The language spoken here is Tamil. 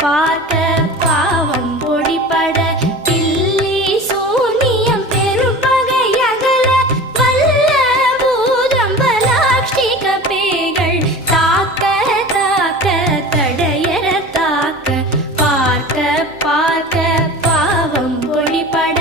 பார்க்க பாவம் பொடிபட பில்லி சூனியம் பெரும் பகையகல வல்ல பூதம் பலாக்ஷிக பேய்கள் தாக்க தாக்க தடையற தாக்க பார்க்க பார்க்க பாவம் பொடிபட